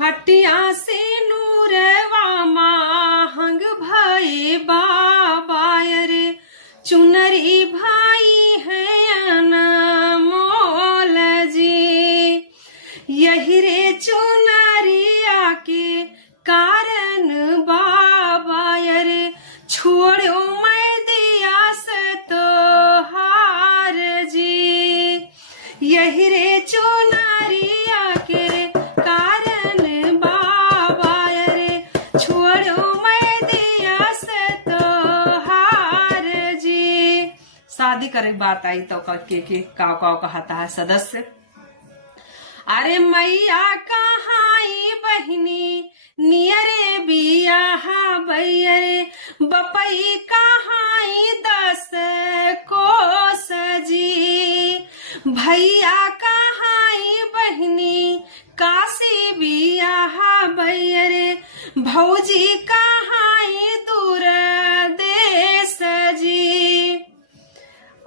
हटिया से नूरवा माहंग भाई बाबा रे चुनरी भाई है अनमोल जी। यही रे चुनरिया के कारण बाबा रे छोड़ो मैं दिया से तो हार जी। यही रे चुनरिया के कारण बाबा रे छोड़ो मैं दिया से तो हार जी। शादी करे बात आई तो के काव कहता है सदस्य। अरे मैया कहाई बहिनी नियरे बियाहा बैरे बपई कहाई 10 कोस जी। भैया कहाई बहिनी काशी बियाहा बैरे भौजी कहाई दूर देश जी।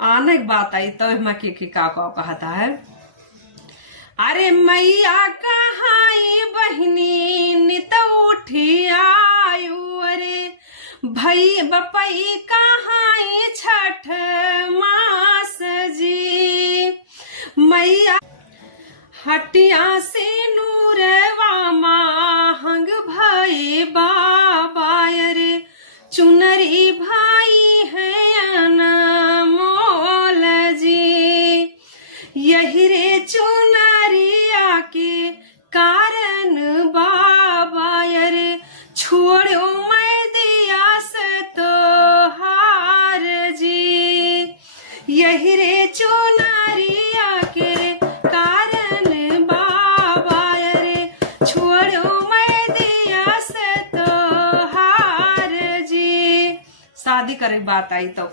आने की बात आई तो मैं के का कहता है। अरे मैया कहाई बहिनी नित उठी आयु अरे भई बपई कहाई 6 मास जी। मैया हटिया से नूरवा माहंग भाई बाबा रे चुनरी भाई है अनमोल जी। यही रे चुनरिया के कारण बाबा रे छोड़ो मैं दिया से तो हार जी। यही रे चुनरिया के कारण बाबा रे छोड़ो मैं दिया से तो हार जी। शादी करे बात आई तो